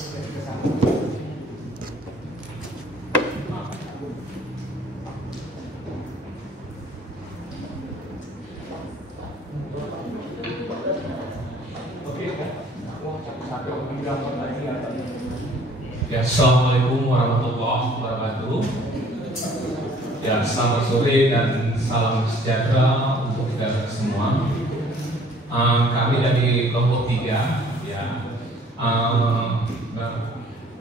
Ya, assalamualaikum warahmatullahi wabarakatuh. Ya, selamat sore dan salam sejahtera untuk kita semua. Kami dari kelompok 3, ya,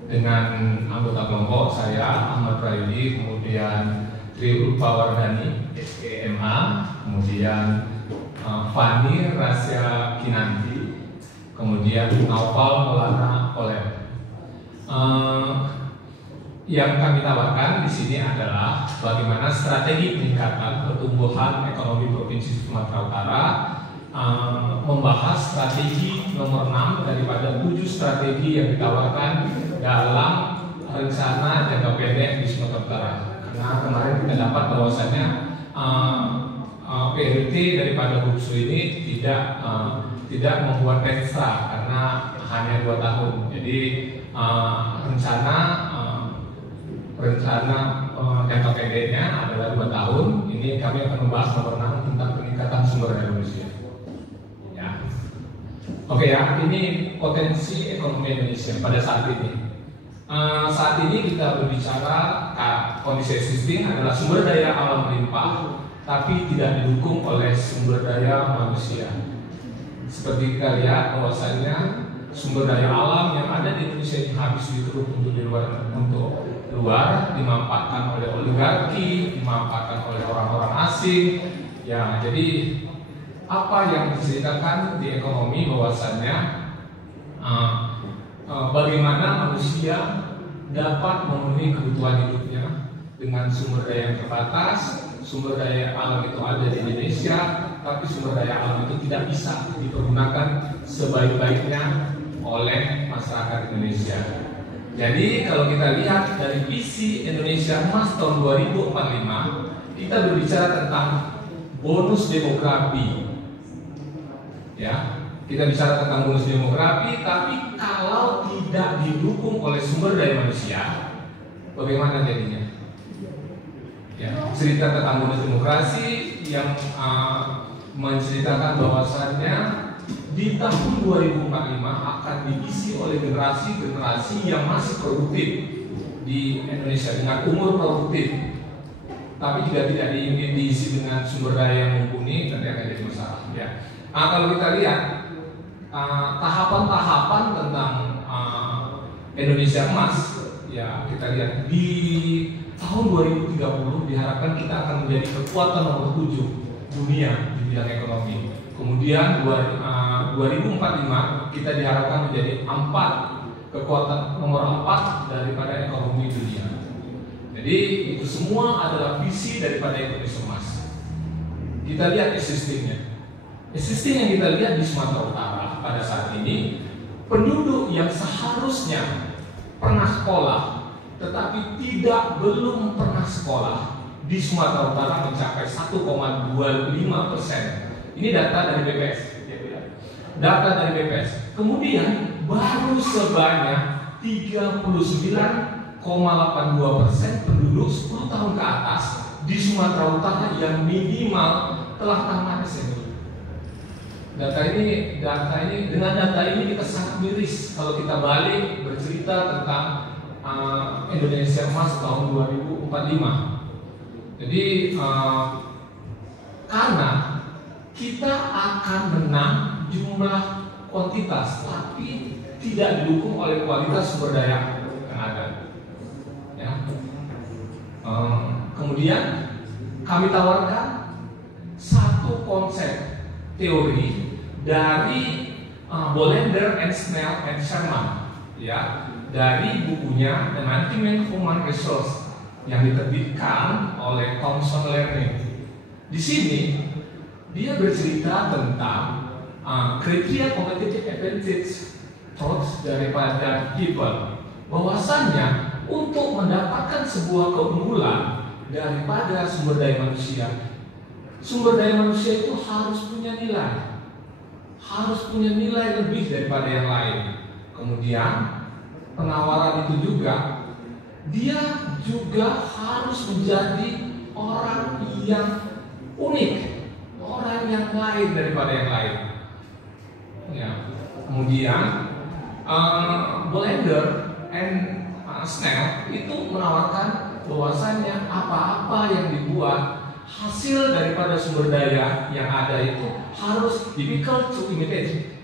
dengan anggota kelompok saya Ahmad Prayudi, kemudian Tri Ulpawardani SKMA, kemudian Fani Rasya Kinanti, kemudian Naufal Maulana Oleh. Yang kami tawarkan di sini adalah bagaimana strategi peningkatan pertumbuhan ekonomi Provinsi Sumatera Utara, membahas strategi nomor 6 daripada 7 strategi yang ditawarkan dalam rencana jangka pendek di Sumatera Utara. Karena kemarin kita dapat bahwasannya PLT daripada Buksu ini tidak membuat pesta karena hanya 2 tahun. Jadi rencana jangka pendeknya adalah 2 tahun. Ini kami akan membahas nomor 6 tentang peningkatan sumber daya manusia. Ya. Oke ya, ini potensi ekonomi Indonesia pada saat ini. Saat ini kita berbicara kondisi existing adalah sumber daya alam melimpah, tapi tidak didukung oleh sumber daya manusia. Seperti kita lihat bahwasannya sumber daya alam yang ada di Indonesia ini habis dikeruk untuk luar dimanfaatkan oleh oligarki, dimanfaatkan oleh orang-orang asing. Ya, jadi apa yang diceritakan di ekonomi bahwasannya bagaimana manusia dapat memenuhi kebutuhan hidupnya dengan sumber daya yang terbatas. Sumber daya alam itu ada di Indonesia, tapi sumber daya alam itu tidak bisa dipergunakan sebaik-baiknya oleh masyarakat Indonesia. Jadi kalau kita lihat dari visi Indonesia Emas tahun 2045, kita berbicara tentang bonus demografi. Ya, kita bicara tentang bonus demografi, tapi kalau tidak didukung oleh sumber daya manusia, bagaimana jadinya? Ya, cerita tentang bonus demografi yang menceritakan bahwasannya di tahun 2045 akan diisi oleh generasi-generasi yang masih produktif di Indonesia dengan umur produktif, tapi jika tidak diisi dengan sumber daya yang mumpuni, nanti akan jadi masalah. Ya. Kalau kita lihat tahapan-tahapan tentang Indonesia Emas, ya kita lihat di tahun 2030 diharapkan kita akan menjadi kekuatan nomor 7 dunia di bidang ekonomi. Kemudian 2045 kita diharapkan menjadi kekuatan nomor 4 daripada ekonomi dunia. Jadi itu semua adalah visi daripada Indonesia Emas. Kita lihat existingnya. Existing yang kita lihat di Sumatera Utara pada saat ini, penduduk yang seharusnya pernah sekolah tetapi belum pernah sekolah di Sumatera Utara mencapai 1,25%. Ini data dari BPS. Data dari BPS. Kemudian baru sebanyak 39,82% penduduk 10 tahun ke atas di Sumatera Utara yang minimal telah tamat SMA. Dengan data ini kita sangat miris kalau kita balik bercerita tentang Indonesia Emas tahun 2045. Jadi karena kita akan menang jumlah kuantitas, tapi tidak didukung oleh kualitas sumber daya yang ada. Ya. Kemudian kami tawarkan satu konsep teori dari Bolender and Snell and Sherman, ya, dari bukunya The Management Human Resource yang diterbitkan oleh Thomson Learning. Di sini dia bercerita tentang kriteria competitive advantage thoughts daripada people, bahwasannya untuk mendapatkan sebuah keunggulan daripada sumber daya manusia itu harus punya nilai lebih daripada yang lain. Kemudian penawaran itu juga, dia juga harus menjadi orang yang unik, orang yang lain daripada yang lain. Ya. Kemudian Blender and Snell itu menawarkan bahwasannya apa-apa yang dibuat hasil daripada sumber daya yang ada itu harus difficult to imitate.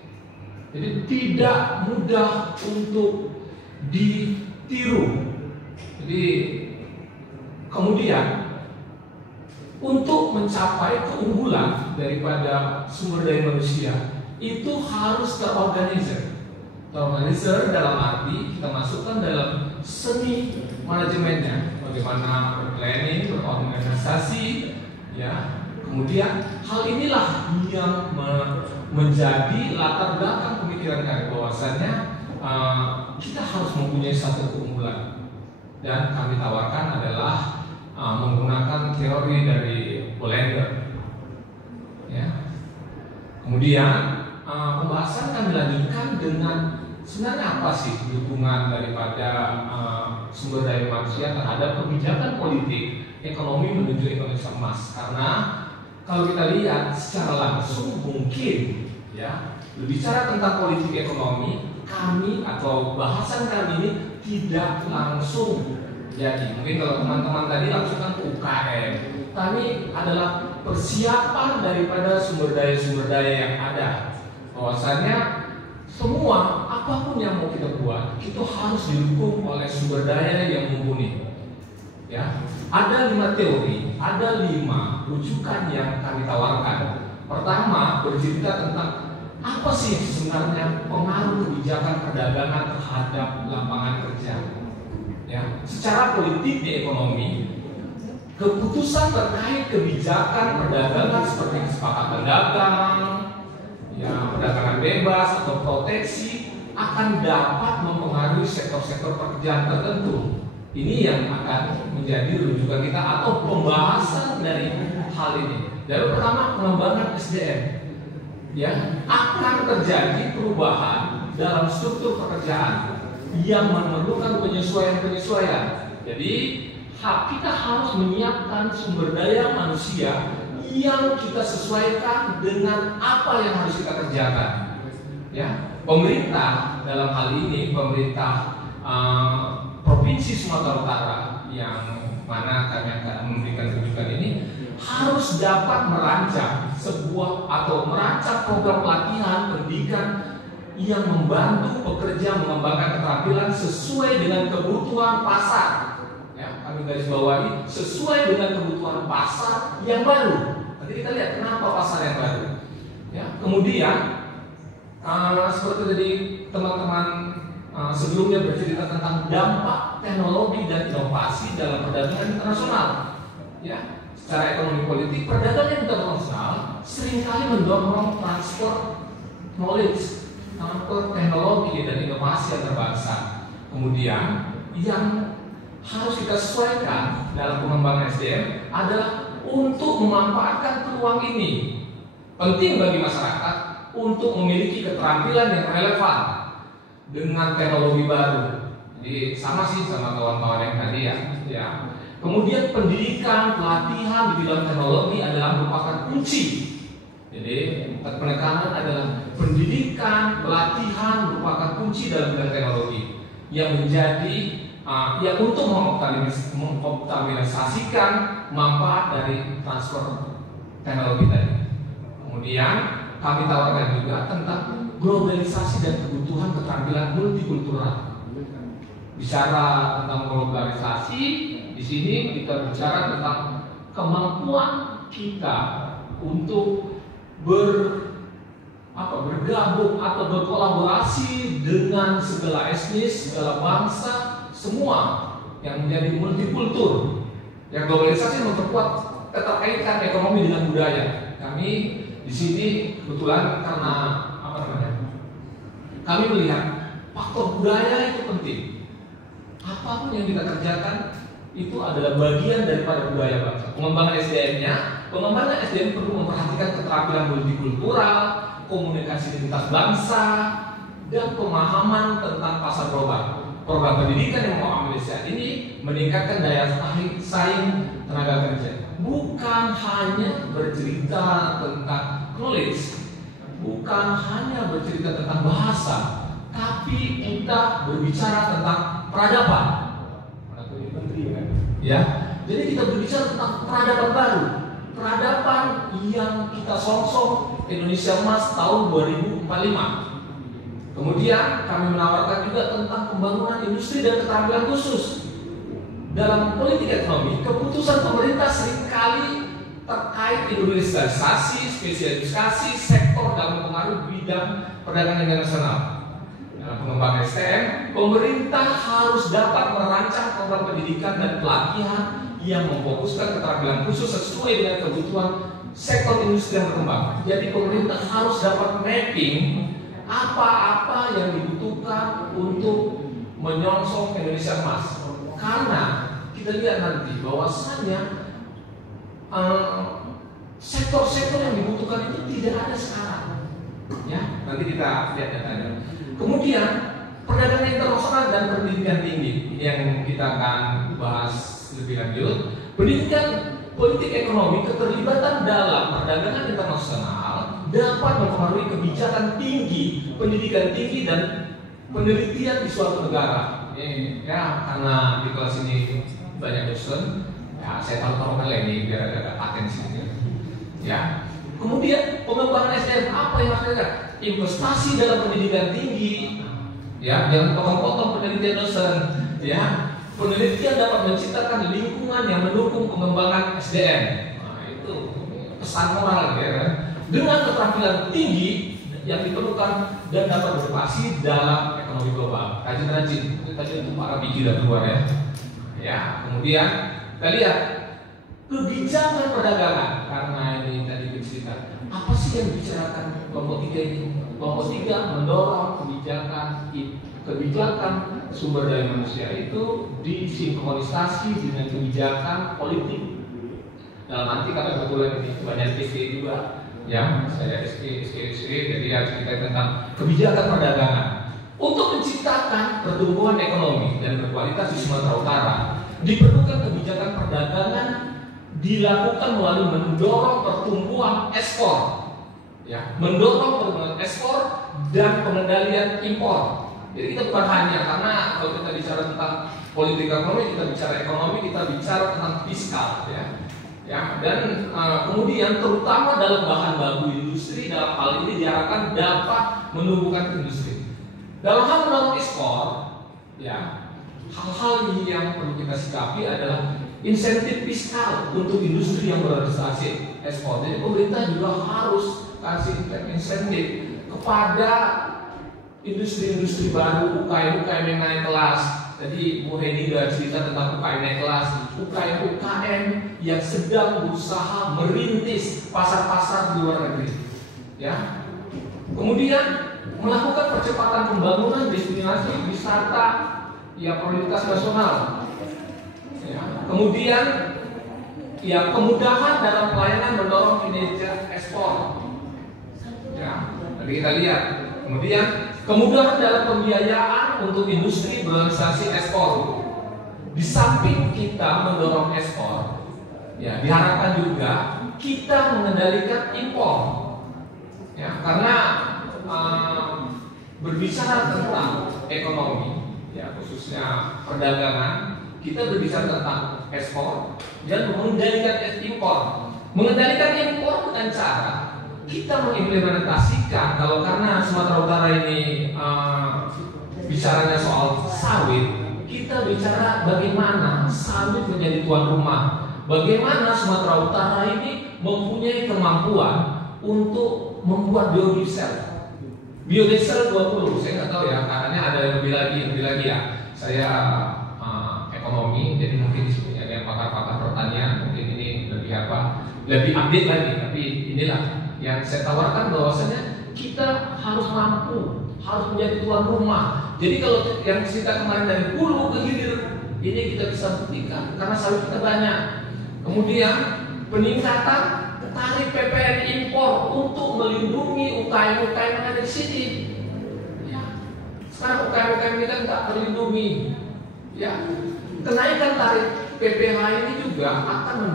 Jadi tidak mudah untuk ditiru. Jadi kemudian untuk mencapai keunggulan daripada sumber daya manusia itu harus terorganisir. Terorganisir dalam arti kita masukkan dalam seni manajemennya, bagaimana berplanning, berorganisasi, ya. Kemudian hal inilah yang menjadi latar belakang pemikiran kami bahwasannya kita harus mempunyai satu keunggulan, dan kami tawarkan adalah menggunakan teori dari Blender. Ya. Kemudian pembahasan kami lanjutkan dengan sebenarnya apa sih dukungan daripada sumber daya manusia terhadap kebijakan politik ekonomi menuju Indonesia emas. Karena kalau kita lihat secara langsung mungkin ya berbicara tentang politik ekonomi, kami atau bahasan kami ini tidak langsung jadi. Mungkin kalau teman-teman tadi langsung kan UKM, kami adalah persiapan daripada sumber daya yang ada. Bahwasanya semua apapun yang mau kita buat itu harus didukung oleh sumber daya yang mumpuni. Ya, ada 5 teori, ada 5 rujukan yang kami tawarkan. Pertama, bercerita tentang apa sih sebenarnya pengaruh kebijakan perdagangan terhadap lapangan kerja. Ya, secara politik di ekonomi, keputusan terkait kebijakan perdagangan seperti kesepakatan dagang, ya, perdagangan bebas atau proteksi akan dapat mempengaruhi sektor-sektor pekerjaan tertentu. Ini yang akan menjadi rujukan kita atau pembahasan dari hal ini. Dari pertama, pengembangan SDM. Ya, akan terjadi perubahan dalam struktur pekerjaan yang memerlukan penyesuaian-penyesuaian. Jadi kita harus menyiapkan sumber daya manusia yang kita sesuaikan dengan apa yang harus kita kerjakan. Ya, pemerintah dalam hal ini pemerintah Provinsi Sumatera Utara yang mana kami akan memberikan rujukan ini harus dapat merancang sebuah atau merancang program pelatihan pendidikan yang membantu pekerja mengembangkan keterampilan sesuai dengan kebutuhan pasar. Ya, kami garis bawahi sesuai dengan kebutuhan pasar yang baru. Nanti kita lihat kenapa pasar yang baru. Ya, kemudian seperti tadi teman-teman sebelumnya bercerita tentang dampak teknologi dan inovasi dalam perdagangan internasional. Ya, secara ekonomi politik perdagangan internasional seringkali mendorong transfer knowledge, transfer teknologi dan inovasi antar bangsa. Kemudian yang harus kita sesuaikan dalam pengembangan SDM adalah untuk memanfaatkan peluang ini. Penting bagi masyarakat untuk memiliki keterampilan yang relevan dengan teknologi baru. Jadi sama sih sama kawan-kawan yang tadi ya. Kemudian pendidikan, pelatihan di bidang teknologi adalah merupakan kunci. Jadi penekanan adalah pendidikan, pelatihan merupakan kunci dalam bidang teknologi yang menjadi yang untuk mengoptimalisasikan manfaat dari transfer teknologi tadi. Kemudian kami tawarkan juga tentang globalisasi dan kebutuhan keterampilan multikultural. Bicara tentang globalisasi, di sini kita bicara tentang kemampuan kita untuk bergabung atau berkolaborasi dengan segala etnis, segala bangsa, semua yang menjadi multikultur. Yang globalisasi memperkuat keterkaitan ekonomi dengan budaya. Kami di sini kebetulan karena kami melihat faktor budaya itu penting. Apapun yang kita kerjakan itu adalah bagian daripada budaya bangsa. Pengembangan SDM-nya, pengembangan SDM perlu memperhatikan keterampilan multikultural, komunikasi lintas bangsa, dan pemahaman tentang pasar global. program pendidikan yang mau ambil saat ini meningkatkan daya saing tenaga kerja. Bukan hanya bercerita tentang knowledge, bukan hanya bercerita tentang bahasa, tapi kita berbicara tentang peradaban. Ya, jadi kita berbicara tentang peradaban baru, peradaban yang kita songsong Indonesia Emas tahun 2045. Kemudian kami menawarkan juga tentang pembangunan industri dan keterampilan khusus. Dalam politik ekonomi, keputusan pemerintah seringkali terkait industrialisasi, spesialisasi sektor dalam pengaruh bidang perdagangan internasional. Dalam pengembangan SDM, pemerintah harus dapat merancang program pendidikan dan pelatihan yang memfokuskan keterampilan khusus sesuai dengan kebutuhan sektor industri yang berkembang. Jadi pemerintah harus dapat mapping apa-apa yang dibutuhkan untuk menyongsong Indonesia Emas. Karena kita lihat nanti bahwasannya sektor-sektor yang dibutuhkan itu tidak ada sekarang. Ya, nanti kita lihat datanya. Kemudian perdagangan internasional dan pendidikan tinggi, ini yang kita akan bahas lebih lanjut. Pendidikan politik ekonomi, keterlibatan dalam perdagangan internasional dapat mempengaruhi kebijakan tinggi, pendidikan tinggi dan penelitian di suatu negara. Ya, karena di kelas ini banyak dosen, ya saya taruh kalian ini biar ada paten sini. Ya. Kemudian pengembangan SDM apa yang harus ada? Investasi dalam pendidikan tinggi, ya, jangan potong-potong penelitian dosen, ya. Penelitian dapat menciptakan lingkungan yang mendukung pengembangan SDM. Nah, itu pesan moral, ya. Dengan keterampilan tinggi yang diperlukan dan dapat beroperasi dalam ekonomi global. Rajin-rajin, tadi itu para biji udah keluar ya. Ya, kemudian kita lihat kebijakan perdagangan, karena ini tadi bercerita apa sih yang dibicarakan kelompok 3 ini? Kelompok 3 mendorong kebijakan sumber daya manusia itu disinkronisasi dengan kebijakan politik. Dalam arti kata kebetulan ini banyak SK juga, ya, saya SK, jadi ya cerita tentang kebijakan perdagangan untuk menciptakan pertumbuhan ekonomi dan berkualitas di Sumatera Utara. Diperlukan kebijakan perdagangan dilakukan melalui mendorong pertumbuhan ekspor, ya, mendorong pertumbuhan ekspor dan pengendalian impor. Jadi kita bukan hanya, karena kalau kita bicara tentang politik ekonomi, kita bicara ekonomi, kita bicara tentang fiskal, ya. Ya, dan kemudian terutama dalam bahan baku industri, dalam hal ini diharapkan dapat menumbuhkan industri. Dalam hal mendorong ekspor, ya, hal-hal yang perlu kita sikapi adalah insentif fiskal untuk industri yang berorientasi ekspor. Jadi pemerintah juga harus kasih insentif kepada industri-industri baru, UKM yang naik kelas. Jadi Bu Hedi sudah cerita tentang UKM naik kelas, UKM yang sedang berusaha merintis pasar-pasar di luar negeri. Ya. Kemudian melakukan percepatan pembangunan destinasi wisata ya prioritas nasional. Ya. Kemudian ya kemudahan dalam pelayanan mendorong kinerja ekspor. Ya, nanti kita lihat. Kemudian kemudahan dalam pembiayaan untuk industri berorientasi ekspor. Di samping kita mendorong ekspor, ya diharapkan juga kita mengendalikan impor. Ya, karena berbicara tentang ekonomi, ya khususnya perdagangan, kita berbicara tentang ekspor dan mengendalikan impor. Mengendalikan impor dengan cara kita mengimplementasikan, kalau karena Sumatera Utara ini bicaranya soal sawit, kita bicara bagaimana sawit menjadi tuan rumah, bagaimana Sumatera Utara ini mempunyai kemampuan untuk membuat biodiesel. Biodiesel 20, saya nggak tahu ya, katanya ada yang lebih lagi ya. Saya ekonomi, jadi mungkin di sini ada yang pakar-pakar pertanian, mungkin ini lebih update lagi, tapi inilah yang saya tawarkan bahwasanya kita harus mampu, harus menjadi tuan rumah. Jadi kalau yang cerita kemarin dari hulu ke hilir, ini kita bisa buktikan karena sawit kita banyak. Kemudian peningkatan tarif PPN impor untuk melindungi UKM yang ada di sini. Ya. Sekarang UKM-UKM ini kan nggak terlindungi. Ya, kenaikan tarif PPh ini juga akan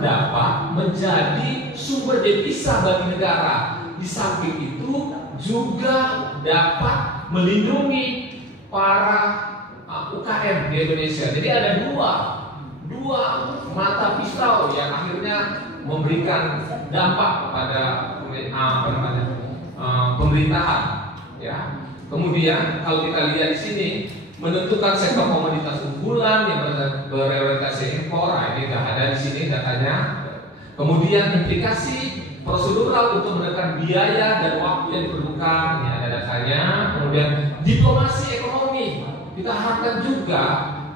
menjadi sumber devisa bagi negara. Di samping itu juga dapat melindungi para UKM di Indonesia. Jadi ada dua mata pisau yang akhirnya memberikan dampak kepada pemerintahan. Ya. Kemudian kalau kita lihat di sini, menentukan sektor komoditas unggulan yang berorientasi impor, ini tidak ada di sini datanya. Kemudian implikasi prosedural untuk menekan biaya dan waktu yang diperlukan, ini ada datanya. Kemudian diplomasi ekonomi, kita harapkan juga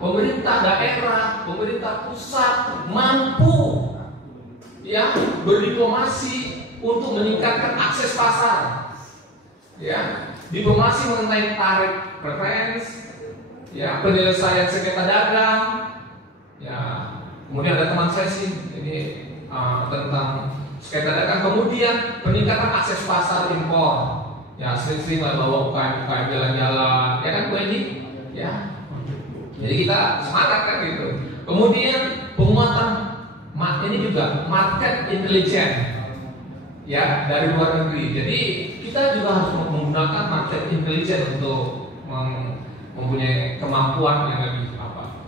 pemerintah daerah, pemerintah pusat mampu ya berdiplomasi untuk meningkatkan akses pasar. Ya, diplomasi mengenai tarif preferensi, ya, penyelesaian sengketa dagang, ya, kemudian ada teman saya sih ini tentang sengketa dagang, kemudian peningkatan akses pasar impor, ya, sering-sering bawa UKM jalan-jalan, ya kan Bu Edi, ya, jadi kita semangat kan gitu. Kemudian penguatan ini juga market intelligence, ya, dari luar negeri. Jadi kita juga harus menggunakan market intelligence untuk mempunyai kemampuan yang lebih apa.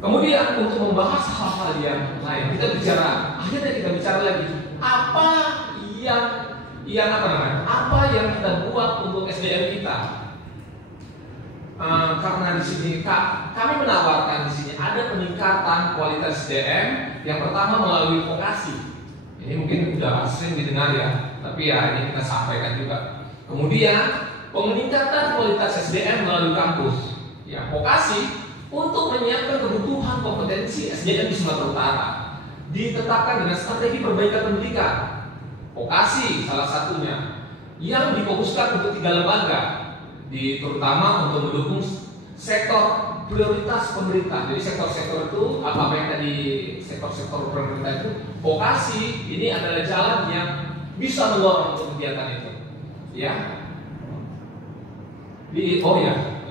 Kemudian untuk membahas hal-hal yang lain, kita bicara lagi apa yang kita buat untuk SDM kita. Karena di sini kami menawarkan di sini ada peningkatan kualitas SDM. Yang pertama melalui vokasi. Ini mungkin sudah sering didengar ya, tapi ya ini kita sampaikan juga. Kemudian peningkatan kualitas SDM melalui kampus, ya, vokasi untuk menyiapkan kebutuhan kompetensi SDM di Sumatera Utara, ditetapkan dengan strategi perbaikan pendidikan. Vokasi salah satunya yang difokuskan untuk 3 lembaga, terutama untuk mendukung sektor prioritas pemerintah. Jadi sektor-sektor itu apa yang tadi sektor-sektor pemerintah itu, vokasi ini adalah jalan yang bisa mendorong kegiatan itu, ya.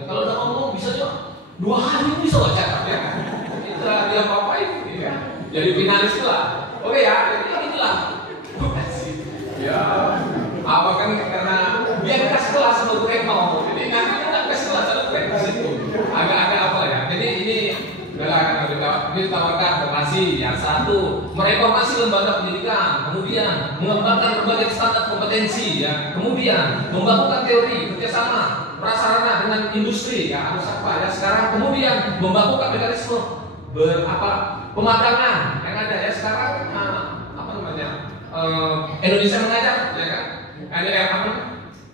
Kalau udah ngomong bisa juga 2 hari bisa loh cakap ya. Kita dia apa-apain ya. Jadi finalis lah. Oke ya, jadi inilah vokasi. Ya, apa kan karena biar kasih kelas sama gue mau. Jadi nanti kita kasih kelas sama gue di situ. Agak-agak apa ya. Jadi ini ditawarkan vokasi yang satu, mereformasi lembaga pendidikan, kemudian mengembangkan berbagai standar kompetensi, ya, kemudian membangun teori kerjasama prasarana dengan industri, ya, harus apa ya sekarang, kemudian membangun mekanisme pemagangan yang ada ya sekarang, Indonesia mengajar, ya kan,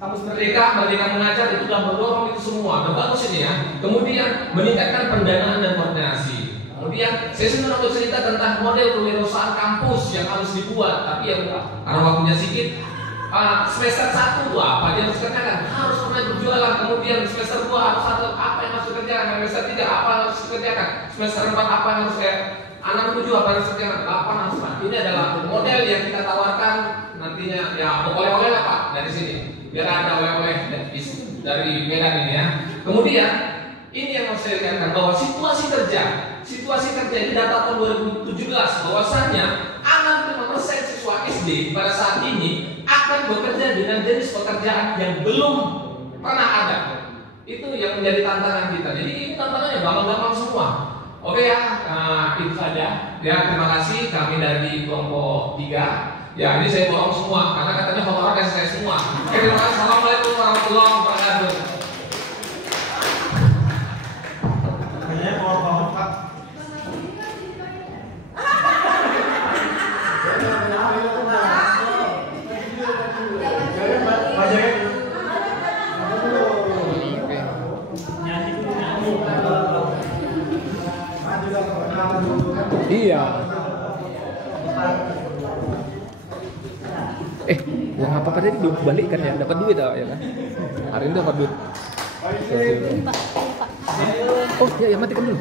Kampus Merdeka mengajar itu sudah mendorong itu semua, dan bagus ini ya. Kemudian meningkatkan pendanaan dan koordinasi. Kemudian saya senang untuk cerita tentang model kewirausahaan kampus yang harus dibuat, tapi ya karena waktunya sedikit. Semester 1 apa yang harus kerjakan? Harus pernah berjualan. Kemudian semester 2 harus apa yang harus dikerjakan? Semester 3 apa yang harus dikerjakan? Semester 4 apa yang harus kayak 6, 7 apa yang harus dikerjakan? 8 harus. Ini adalah model yang kita tawarkan nantinya, ya, oleh-oleh lah Pak dari sini. Biar ada oleh-oleh dari Medan ini ya. Kemudian ini yang mau saya katakan bahwa situasi kerja ini data tahun 2017 bahwasannya 65% siswa SD pada saat ini akan bekerja dengan jenis pekerjaan yang belum pernah ada. Itu yang menjadi tantangan kita. Jadi ini tantangannya gampang-gampang semua. Oke ya, itu saja. Ya, terima kasih kami dari kelompok 3. Ya, ini saya bohong semua karena katanya honorer dan saya semua. Oke, terima kasih. Assalamualaikum warahmatullahi wabarakatuh. Kayaknya pohon Pak. Iya. Ya nggak apa-apa tadi belum balik kan ya, dapat duit ya kan? Hari ini dapat duit. Oh ya, matikan dulu.